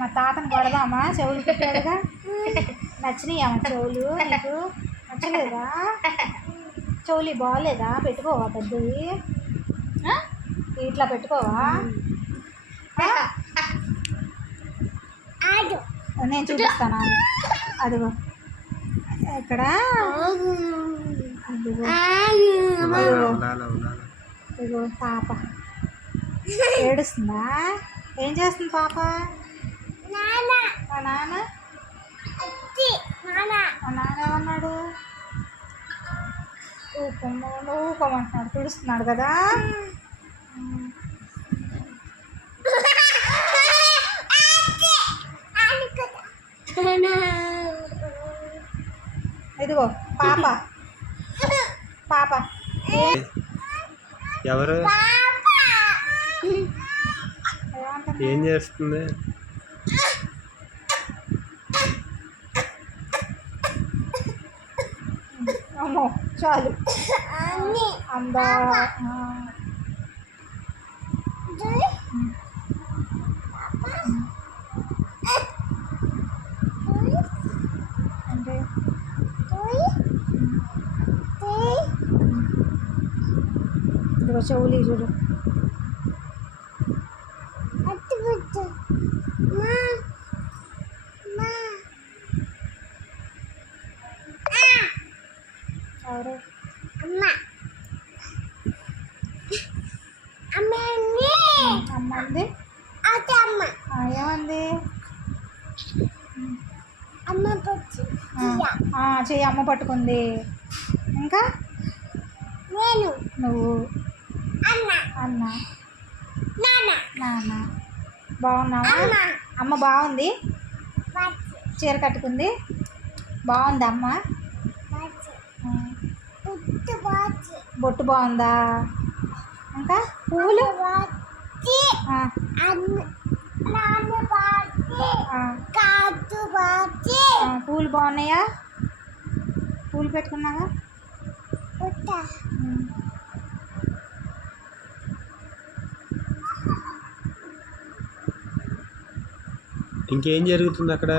మా తాతను కొడదామా? చెవులు పెట్టాడుగా. నచ్చినాయమ్మా చెవులు? నీకు నచ్చలేదా? చెవులు బాగోలేదా? పెట్టుకోవా పెద్దవి? ఇట్లా పెట్టుకోవా? నేను చూపిస్తాను. అదిగో ఇక్కడ ఇదిగో పాప ఏడుస్తుందా? ఏం చేస్తుంది పాప? మా నాన్న ఏమన్నాడు? ఊకోమంటున్నాడు, తుడుస్తున్నాడు కదా. ఇదిగో పాప పాప ఎవరు ఏం చేస్తుంది? అమ్మో చాలు అందా. అంటే ఇదిగో చెవులు చూడు. ఎవరు? అమ్మంది. ఏమంది? చెయ్యి అమ్మ పట్టుకుంది. ఇంకా నువ్వు అన్న నాన్న బాగున్నావా? అమ్మ బాగుంది. చీర కట్టుకుంది. బాగుంది అమ్మ. బొట్టు బాగుందా? ఇంకా పూలు పూలు బాగున్నాయా? పూలు పెట్టుకున్నావా? ఇంకేం జరుగుతుంది అక్కడ?